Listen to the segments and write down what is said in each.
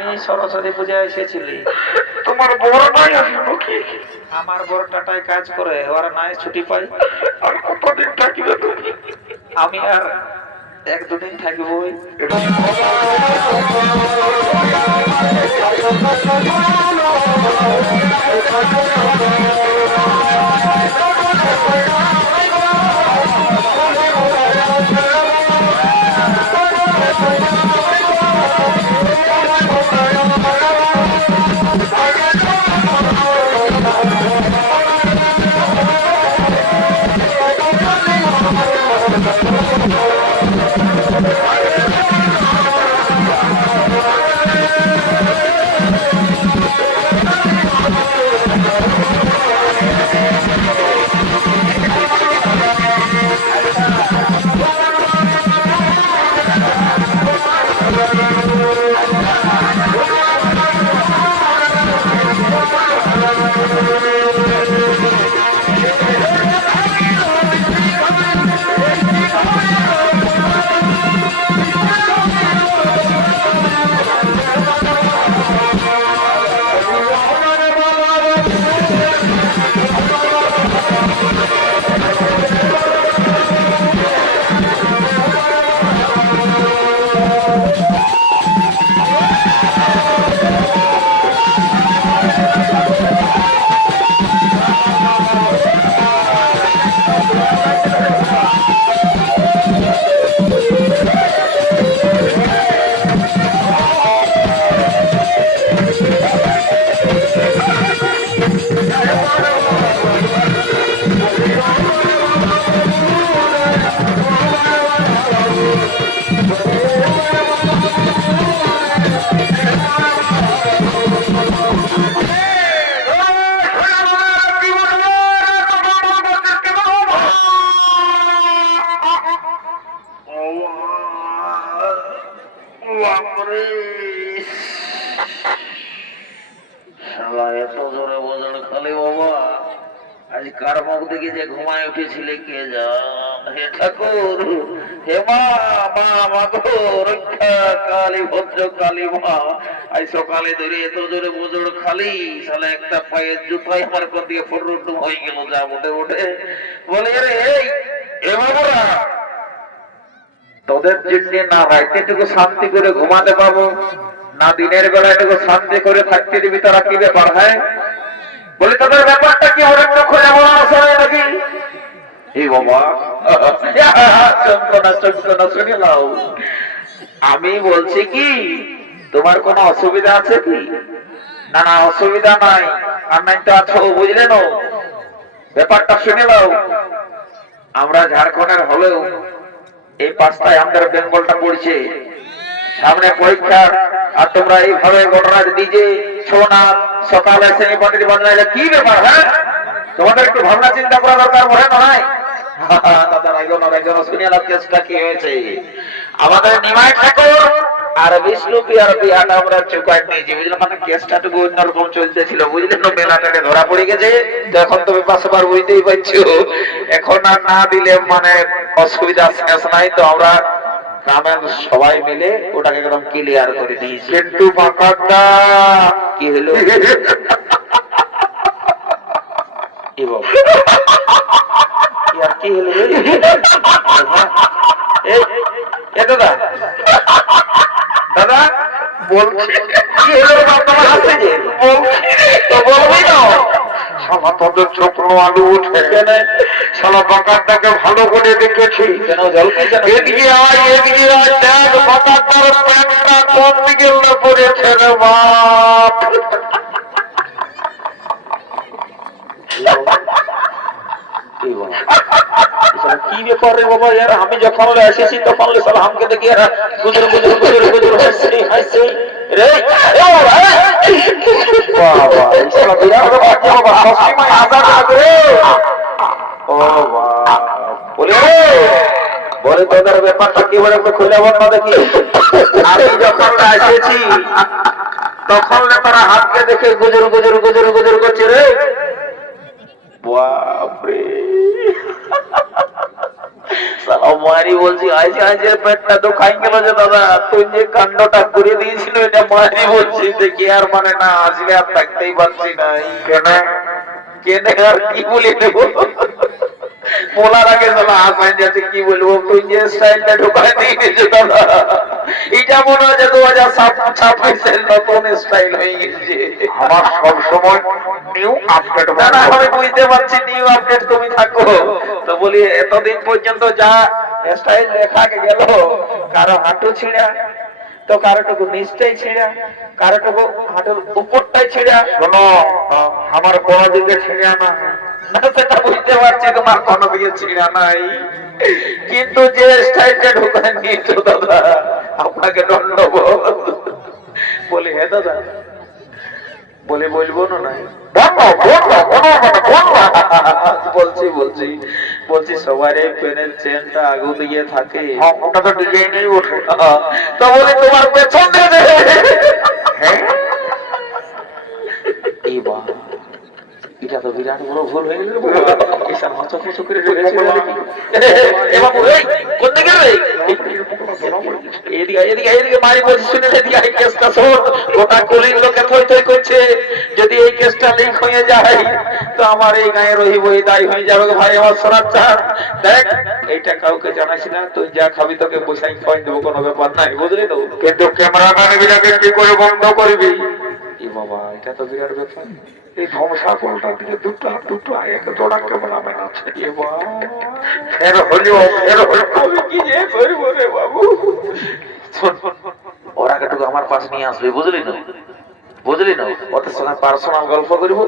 আমি সরস্বতী পূজায় এসেছিলি। তোমার বড় নাই আসলো কি? আমার বড় টাটায় কাজ করে, ওরা নাই ছুটি পাই। আর কতদিন থাকিবে তুমি? আমি আর এক দুদিন থাকবই। এত জোরে বোঝান খালি বাবা, আজ কার মুখ দেখে যে ঘুমায় উঠেছিলে কে জান। হে ঠাকুর, হে মা, মা মাগো রক্ষা কালী, ভদ্র কালী মা, আজ সকালে ধরে এত জোরে বোঝান খালি শালা একটা পায়ের জুতাই আমার কোন দিকে ফটরুটুম হয়ে গেল যা উঠে উঠে বলে রে এই এ বাবুরা, তোদের জন্য না রাইতেটুকু শান্তি করে ঘুমাতে পাবো, না দিনের বেলা এটুকু শান্তি করে থাকতে দিবি, তারা কি ব্যাপার? হয় বলে তোদের ব্যাপারটা কি ওরা খুলে বলা আসলে নাকি? এই বাবা চমকনা চমকনা শুনে নাও, আমি বলছি কি তোমার কোনো অসুবিধা আছে কি? না না অসুবিধা নাই, আর নাই তো আছো, বুঝলে না? ব্যাপারটা শুনে নাও, আমরা ঝাড়খণ্ডের হলেও এই পাঁচটায় আমাদের বেঙ্গলটা পড়ছে, সামনে পরীক্ষা, আর তোমরা এইভাবে ঘটনা ডিজে ছোনা সকালে শ্রেণী পাটির বাজনা, কি ব্যাপার? হ্যাঁ তোমাদের একটু ভাবনা চিন্তা করা দরকার মনে নয়? আমাদের নিমাই ঠাকুর আর বিষ্ণু পিয়ার বিহাটা আমরা চুকাই নিয়েছি, বুঝলাম, মানে কেসটাটুকু অন্যরকম চলতেছিল, বুঝলেন? মেলাটাকে ধরা পড়ে গেছে, তো এখন তুমি পাশবার বুঝতেই পারছো, এখন আর না দিলে মানে অসুবিধা শেষ নাই, তো আমরা গ্রামের সবাই মিলে ওটাকে একদম ক্লিয়ার করে দিয়েছি। একটু পাকাটা কি হলো? কি হলো দাদা? দাদা বলছি কি হলো? আপনারা হাসছে যে তো বলবি না, সালা তোদের চক্র আলু উঠে কেন? সালা বাকারটাকে ভালো করে দেখেছি, কেন এদিকে আয়, এদিকে আয়, দেখ বাকারটার প্যান্টটা কোন দিকে পড়েছে রে বাপ। কি ব্যাপার রে বাবা, यार আমি যখন এসেছি তখন আমাকে দেখি এরা গুজর গুজর গুজর গুজর হাসছে হাসছে রে। বাবা ইসলা বিরাট বাচ্চা বাবা, সবসময় আজাদ করে। ও বাবা বলে বলে তোদের ব্যাপারটা কি বলে একটু খুলে বল না দেখি। আমি যখন এসেছি তখন তারা হাতকে দেখে গুজর গুজর গুজর গুজর করছে রে। বাপরে সালা মারি বলছি আইছে আইছে পেটটা তো খাই গেল যে দাদা তুই যে কাণ্ডটা করে দিয়েছিল এটা মারি বলছি দেখি আর মানে না আসলে আর থাকতেই পারছি না কেন কেনে আর কি বলি দেবো বলার আগে সালা আসাই যাচ্ছে কি বলবো তুই যে স্টাইলটা ঢোকায় দিয়েছে দাদা এটা মনে হয় যে 2026 নতুন স্টাইল হয়ে গেছে আমার সব সময় নিউ আপডেট না আমি বুঝতে পারছি নিউ আপডেট তুমি থাকো তো বলি এতদিন পর্যন্ত যা স্টাইল দেখা গেল কারো হাঁটু ছিঁড়া তো কারোটুকু নিচটাই ছিঁড়া কারোটুকু হাঁটুর উপরটাই ছিঁড়া শোনো আমার কোনো দিকে ছিঁড়া না না সেটা বুঝতে পারছি তোমার কোনো দিকে ছিঁড়া নাই কিন্তু যে স্টাইলটা ঢোকায় নিয়েছো দাদা আপনাকে ধন্যবাদ বলি হ্যাঁ দাদা বলে বলবো না নাই বলছি বলছি বলছি সবার এই পেনের চেনটা আগু দিয়ে থাকে ওটা তো ডিজাইনেই ওঠে তো বলে তোমার পেছন এবার এটা তো বিরাট বড় ভুল হয়ে গেল এসব হচকচ করে কোন দিকে এদিকে এদিকে এদিকে মারি বলছি শুনে এদিকে এই কেসটা শোন গোটা কলির লোকে থই থই করছে যদি এই কেসটা লিক হয়ে যায় তো আমার এই গায়ে রহিব এই দায়ী হয়ে যাবে ভাই আমার শোনার চান দেখ এইটা কাউকে জানাইস না তুই যা খাবি তোকে পয়সাই খাওয়াই দেবো কোনো ব্যাপার নাই বুঝলি তো কিন্তু ক্যামেরাম্যান বিলাকে কি করে বন্ধ করবি এ বাবা এটা তো বিরাট ব্যাপার এই ধ্বংসাকলটা দিয়ে দুটো এক জোড়া ক্যামেরাম্যান আছে ফের হলেও আমি কি যে করবো রে বাবু ওরা একটু আমার পাশ নিয়ে আসবে বুঝলি না ওদের সঙ্গে পার্সোনাল গল্প করবো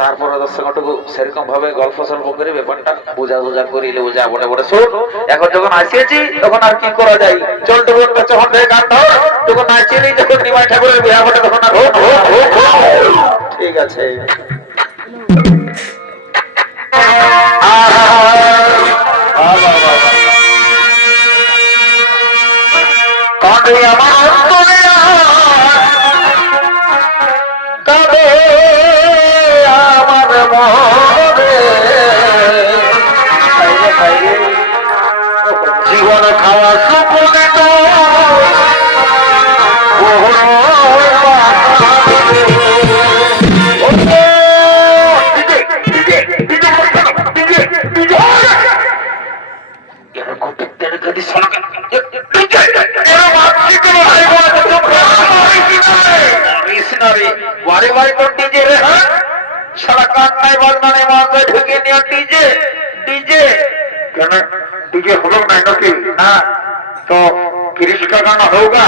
তারপর ওদের সঙ্গে একটু সেরকম ভাবে গল্প সল্প করে ব্যাপারটা বোঝা করিলে বোঝা বলে বলে শোন এখন যখন আসিয়েছি তখন আর কি করা যায় চল টুকুন যখন গান ধর তখন নাচিয়ে যখন নিমাই ঠাকুরের বিয়া বলে তখন আর ঠিক আছে জীবন খাওয়া সুপুরে তো বাড়ি বাড়ি তো ডিজে রে সারা কান্নায় বাজনানে মাঝে ঢুকে নিয়ে ডিজে ডিজে কেন ডিজে হলো না নাকি না तो किरिश का गाना होगा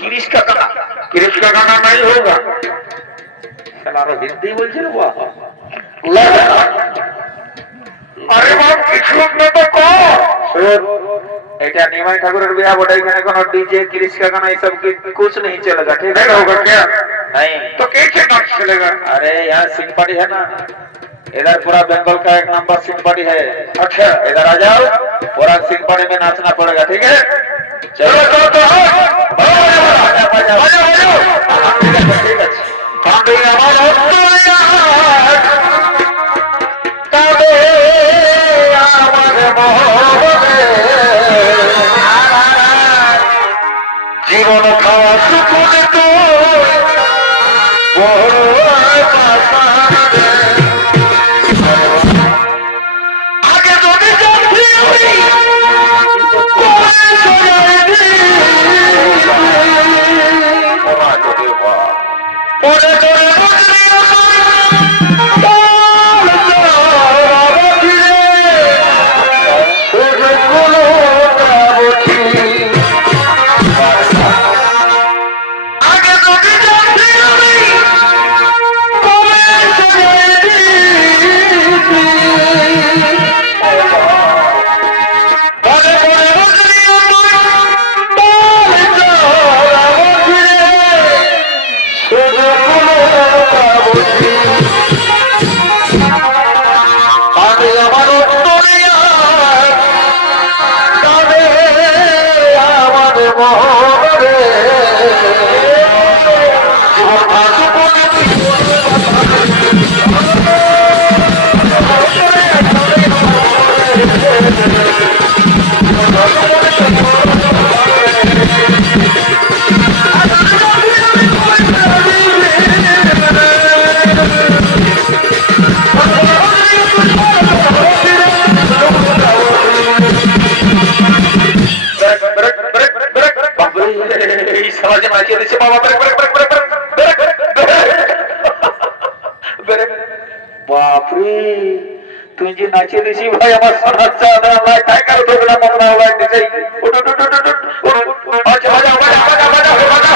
किरिश का गाना नहीं होगा हिंदी बोल अरे बाप কিছু না তো এটা निमाई ठाकुर बिया बोटा এখানে কোনো डीजे किरिश का गाना ये सब कुछ नहीं चलेगा ठीक है होगा क्या नहीं तो कैसे डांस चलेगा अरे यहाँ सिंह पार्टी है ना इधर पूरा बंगाल का एक नंबर सिंह पार्टी है अच्छा इधर आ जाओ पूरा सिंह पार्टी में नाचना पड़ेगा ठीक है चलो ठीक है জীবন খাওয়া সুখে তো আগে যদি এই শালা যে নাচিয়ে দিচ্ছে বাবা, break break break break break break. বাপরে তুই যে নাচিয়ে দিছি ভাই, আমার সোনার চাঁদ ভাই টাইগার ধরে না মন না ভাই দিছে। উঠ উঠ উঠ উঠ উঠ। আচ্ছা বাজা বাজা বাজা বাজা বাজা।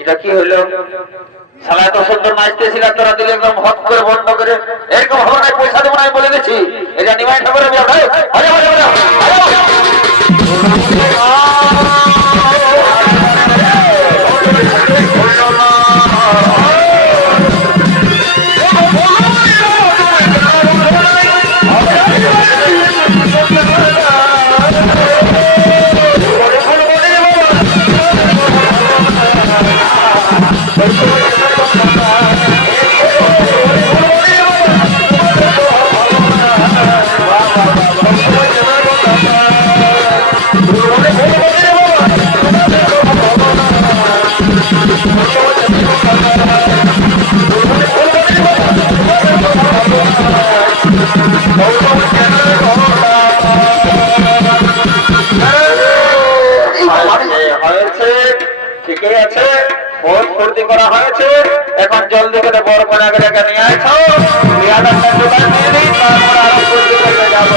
এটা কি হলো? শালা এত সুন্দর নাচতেছিল, তোরা দিলে একদম হট করে বন্ধ করে। এরকম হবে না, পয়সা দেবো না বলে দিচ্ছি। এটা নিমাই ঠাকুরের বিয়ে। ঠিকই আছে, বহুত ফুর্তি করা হয়েছে। এখন জলদি করে বড় কনাকে নিয়ে আসো, দোকান নিয়ে দিই, তারপর আরো ফুর্তি করতে যাবো।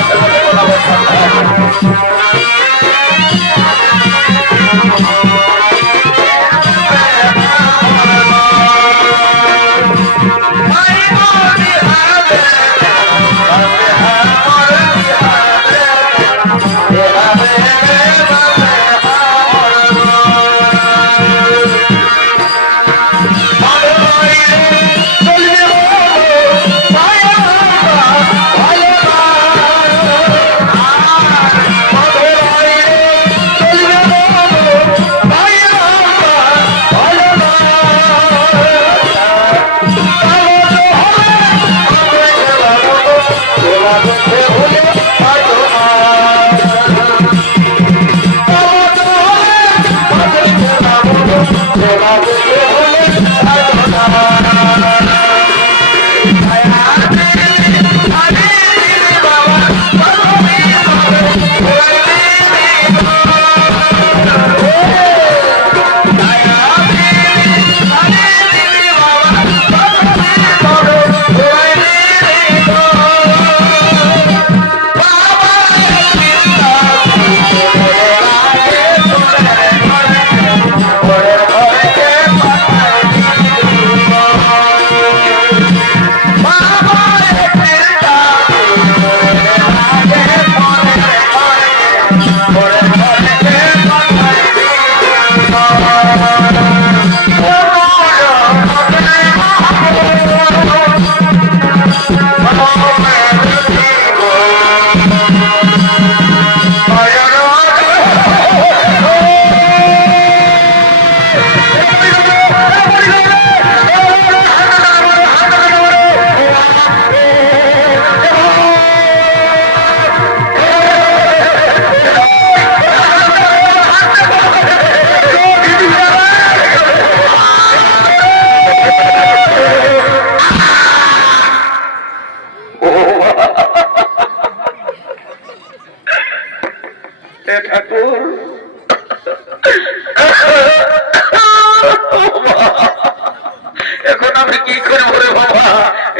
এখন আমি কি করবো রে বাবা?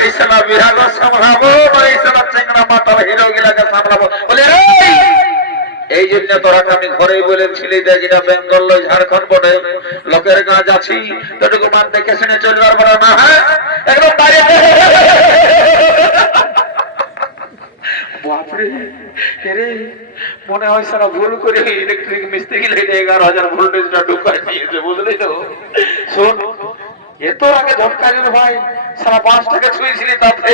এই সালা বিহাগ সামলাবো, এই সালা চেংড়া মাথার হিরো গিলাকে সামলাবো বলে। এই জন্য তোরা আমি ঘরেই বলেছিলি যে যেটা বেঙ্গল ঝাড়খণ্ড বটে, লোকের কাজ আছি তোটুকু মান দেখে শুনে চলবার বড় না। হ্যাঁ একদম বাইরে। বাপরে রে মনে হয় সারা ভুল করে ইলেকট্রিক মিস্ত্রি লেগে 11,000 ভোল্টেজটা ঢুকাই দিয়েছে, বুঝলি তো? শোন, এত আগে ঝটকা দিল ভাই, সারা 5 টাকা ছুঁয়েছিলি তাতে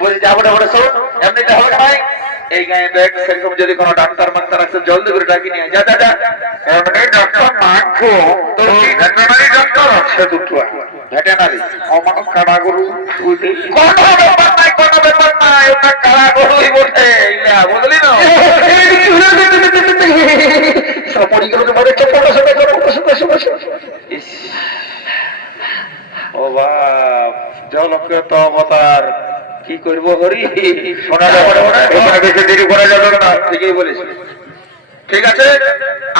বলছি যাবো না। শোন, এমনিতে হবে না ভাই, এই গায়ে দেখ সেরকম যদি কোনো ডাক্তার মাক্তার আছে জলদি করে ডাকি নিয়ে যা যা যা। এমনি ডাক্তার নাকবো তো ভেটেরিনারি ডাক্তার আছে দুটো, ভেটেরিনারি অমানব কাটা গরু কোনো ব্যাপার নাই ওটা কাটা গরুই বটে, বুঝলি না? ও বাপ, জলকে তো অবতার কি করবো হরি, শোনা বেশি দেরি করা যাবে না। ঠিকই বলিস, ঠিক আছে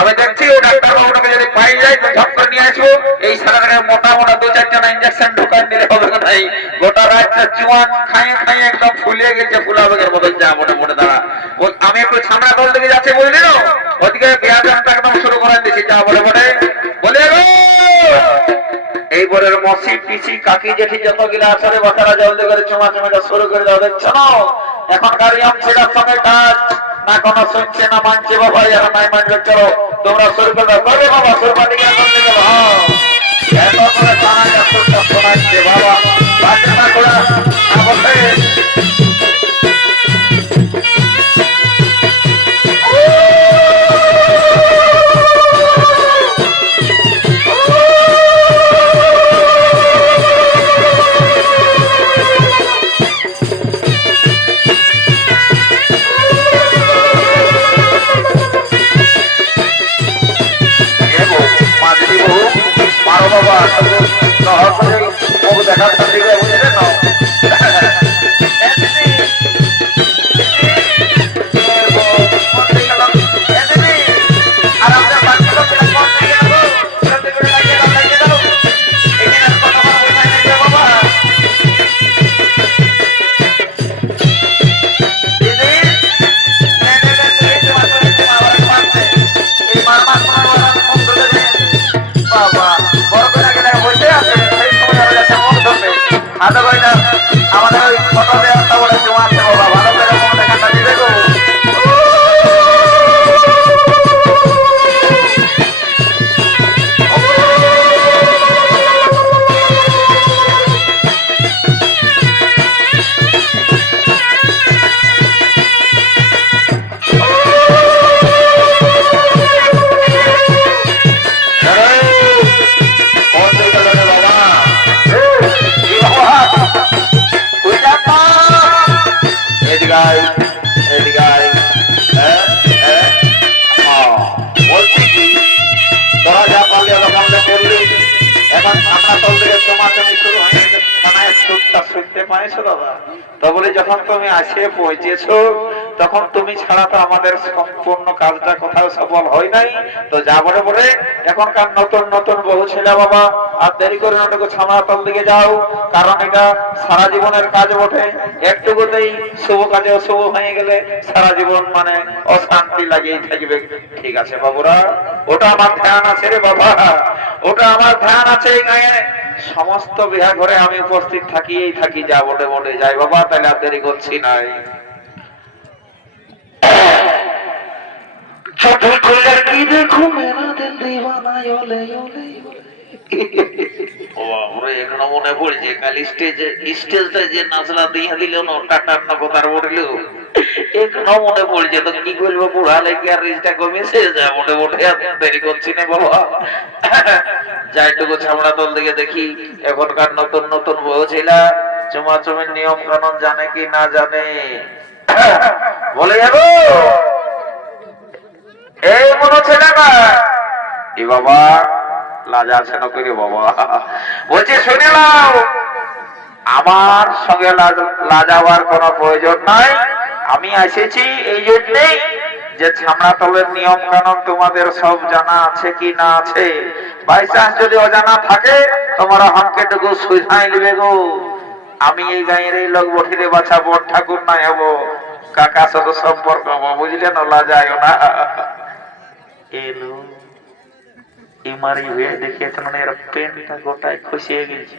আমি দেখছি ও ডাক্তার বাবুটাকে যদি পাই যাই তো ঝপ করে নিয়ে আসবো। এই সারা মোটা মোটা 2-4টা ইঞ্জেকশন ঢোকান নিলে হবে নাই, গোটা রাতটা চুয়ান খাইয়ে খাইয়ে একদম ফুলিয়ে গেছে, ফুলা বেগের মতন যা মোটা মোটা দাঁড়া। আমি একটু ছামড়া দল দিকে যাচ্ছি, বুঝলি না? ওদিকে ব্যায়ামটা একদম শুরু করে দিয়েছি, যা বলে বলে বলে এই বরের মসি পিসি কাকি জেঠি যতগুলা আছে বাচ্চারা জলদি করে চুমা চুমাটা শুরু করে দাও। দেখছো না এখনকার ইয়ং ছেলের সঙ্গে কাজ না কোনো শুনছে না মানছে, বাবা যারা নাই মানবে চলো তোমরা শুরু করে দাও। করবে বাবা শুরু করে দিকে এত করে জানা যাচ্ছে শোনাচ্ছে বাবা বাচ্চা না করে বলতে আমাদের ওই ফটোতে একটা বলে জমা আছে বাবা, ভালো করে মনে দেখাটা দিবে গো। যখন তুমি আসিয়ে পৌঁছেছো তখন তুমি ছাড়া তো আমাদের সম্পূর্ণ কাজটা কোথাও সফল হয় নাই। তো যা বলে বলে এখনকার নতুন নতুন বহু ছেলে বাবা আর দেরি করে নাটক ছামড়াতল দিকে যাও, কারণ এটা সারা জীবনের কাজ বটে। একটুকুতেই শুভ কাজে অশুভ হয়ে গেলে সারা জীবন মানে অশান্তি লাগিয়ে থাকবে। ঠিক আছে বাবুরা, ওটা আমার ধ্যান আছে রে বাবা, ওটা আমার ধ্যান আছে। এই গায়ে সমস্ত বিহা ঘরে আমি উপস্থিত থাকিয়েই থাকি, যা বলে বলে যাই বাবা। তাহলে আর দেরি করছি নাই। কি দেখো মেরা দিল দিওয়ানা ওলে ওলে মনে পড়ছে কাল স্টেজটা যে নাচলা দিয়ে দিল না টাটার না কথার বললো এখনো মনে পড়ছে। তো কি করবো, বুড়া লেগে আর রিজটা কমেছে, যা মনে বলে দেরি করছি না বাবা। যাইটুকু ছামড়া দল দিকে দেখি এখনকার নতুন নতুন বউ ছেলা চুমাচুমের নিয়ম কানুন জানে কি না জানে, বলে যাবো এই মনে ছেলে না এ বাবা লাজা আছে না করে বাবা বলছে শুনে নাও, আমার সঙ্গে লাজাবার কোনো প্রয়োজন নাই। আমি এসেছি এই জন্যই যে ছামড়া তলের নিয়ম কানুন তোমাদের সব জানা আছে কি না আছে। বাই চান্স যদি অজানা থাকে তোমরা হামকে টুকু সুঝাই নিবে গো। আমি এই গাঁয়ের এই লোক বঠিরে বাছা বড় ঠাকুর নাই হবো, কাকা সাথে সম্পর্ক হবো, বুঝলে না, লাজায় না। এলো ইমারি হয়ে দেখেছে মানে এর পেনটা গোটায় খসিয়ে গেছে।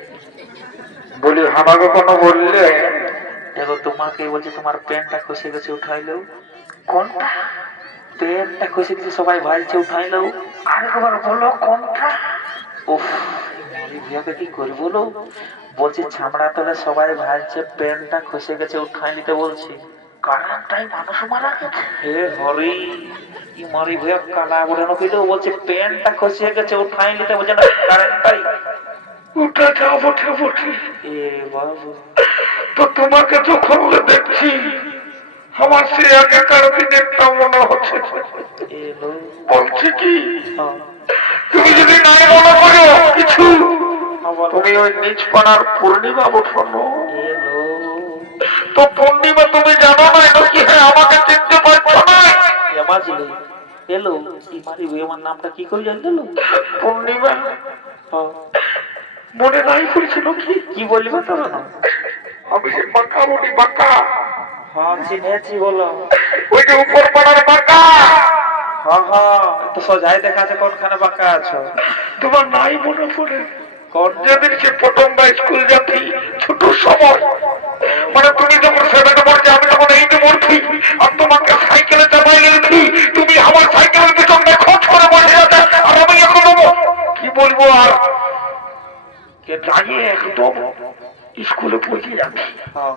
বলি আমাকে কোনো বললে দেখো তোমাকে বলছি তোমার প্যান্টটা খসে গেছে, উঠাইলেও কোনটা? প্যান্টটা খসে গেছে, সবাই ভাইছে, উঠাইলেও। আরেকবার বলো কোনটা? উফ, মালি ভুয়াকে কি করি বলো? বলছি ছামড়া তলে সবাই ভাইছে, প্যান্টটা খসে গেছে, উঠাই নিতে বলছি। কারণটাই মানুষ মারা গেছে। হে হরি, ই মারি ভুয়া কালা বলে নকিলেও বলছে প্যান্টটা খসে গেছে, উঠাই নিতে বলছে না কারেন্টটাই। ওটা যা বটে বটে। এ বাবু, তো তোমাকে যখন দেখছি আমার সে আগেকার দিনেরটা মনে হচ্ছে। এলো বলছি কি, হ্যাঁ, তুমি যদি নাই মনে করো কিছু, আবার তুমি ওই নিজ পাড়ার পূর্ণিমা বসানো। এলো তো পূর্ণিমা তুমি জানো না নাকি? হ্যাঁ, আমাকে চিনতে পারছো না? এমাজলি এলো, ই মারি ভুয়া আমার নামটা কি করে জানলো? পূর্ণিমা হ্যাঁ, মনে নাই করেছিল কি? কি বলবে তোর না? আমি সে বাঁকা বলি, বাঁকা। হ্যাঁ চিনেছি, বলো। ওই যে উপর পাড়ার বাঁকা। হ্যাঁ হ্যাঁ, তো সোজাই দেখা আছে, কোনখানে বাঁকা আছো? তোমার নাই মনে পড়ে? কোন? যেদিন সে প্রথমবার স্কুল যাচ্ছি ছোট সময়, মানে তুমি যখন সেভেনে পড়ছি, আমি তখন এইটে পড়ছি, আর তোমাকে সাইকেলে চাপাই গেছি, তুমি আমার সাইকেলের পিছনে খোঁজ করে বসে যাচ্ছে, আর আমি এখন কি বলবো আর কে? জানিয়ে একদম স্কুলে পৌঁছে যাচ্ছি। হ্যাঁ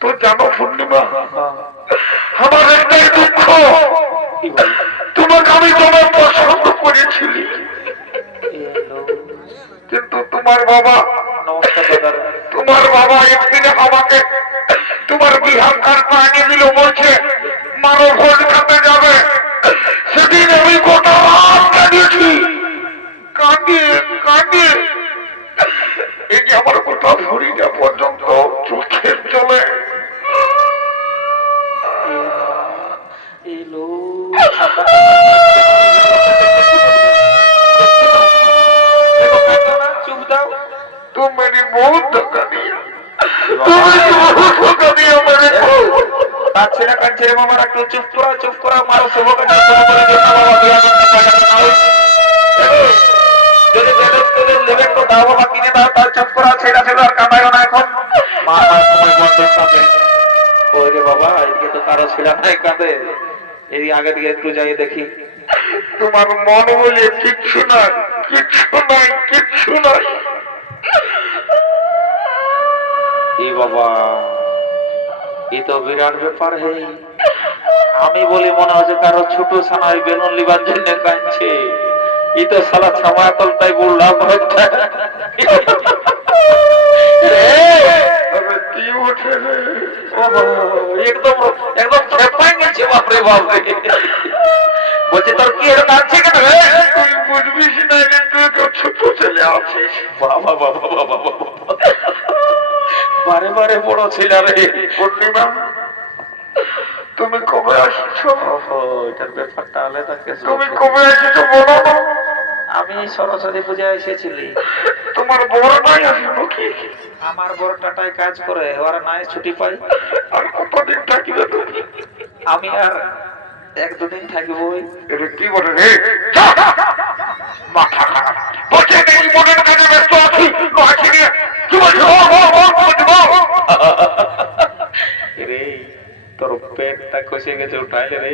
তো জানো পূর্ণিমা, হ্যাঁ, আমার একটাই দুঃখ, কি বল? তোমাকে আমি তোমার পছন্দ করেছিলি, এলো, কিন্তু তোমার বাবা, নমস্কার দাদা। তোমার বাবা একদিনে আমাকে তোমার বিহার কার্ড আনিয়ে দিল, বলছে মারো ভোজ খাতে যাবে। সেদিন আমি গোটা রাত কাঁদিয়েছি, কাঁদিয়ে কাঁদিয়ে এই যে আমার কোথাও ভরিটা পর্যন্ত চোখের জলে। এলো, চুপ দাও। तुम मेरी बहुत धोखा दिया, तुमने बहुत धोखा दिया मेरे को। কাছে না কাছে রে মামা, একটু চুপ করা, চুপ করা, মারো শুভকামনা, শুভকামনা দিও না বাবা, বিয়া করতে পারে না। যদি বেলুন টেলুন নেবে তো দাও বাবা, কিনে দাও, তার চুপ করা, ছেড়া ছিল আর কামাইও না এখন। মা মার সময় বন্ধ পাবে। ওই রে বাবা, এদিকে তো কারো ছিলাম না কাঁদে, এদিকে আগে দিকে একটু যাই দেখি। তোমার মন বলে কিচ্ছু নাই, কিচ্ছু নাই, কিচ্ছু নাই। এই বাবা, এই তো বিরাট ব্যাপার। হে, আমি বলি মনে হচ্ছে কারো ছোট সানাই বেলুন লিবার জন্য কাঁদছে। এই তো সালা ছামাতলটাই বললাম হচ্ছে। अबे की उठे रे, ওহো, একদম একদম খেপাই গেছে, বাপরে বাপরে। বলছে তোর কি এর কাঁদছে কেন রে? তুই বুঝবিস না যে তুই তো ছোট ছেলে আছিস। বাবা বাবা বাবা বাবা, বারে বারে বড় ছিল রে। পূর্ণিমা, তুমি কবে আসছো? ওহো, এটার ব্যাপারটা হলে তাকে তুমি কবে এসেছো বলো না? আমি সরস্বতী পূজায় এসেছিলি। তোমার বড় নাই আসলো কি? আমার বড় টাটায় কাজ করে, ওরা নাই ছুটি পাই। আর কতদিন থাকবে তুমি? আমি আর এক দুদিন থাকবো। এটা কি বলে রে? যা! মাথা খারাপ। বলছে এই মনের কাজে ব্যস্ত আছি, আছি নিয়ে কি বলছো? রে, তোর পেটটা খসে গেছে, উঠাইলে রে।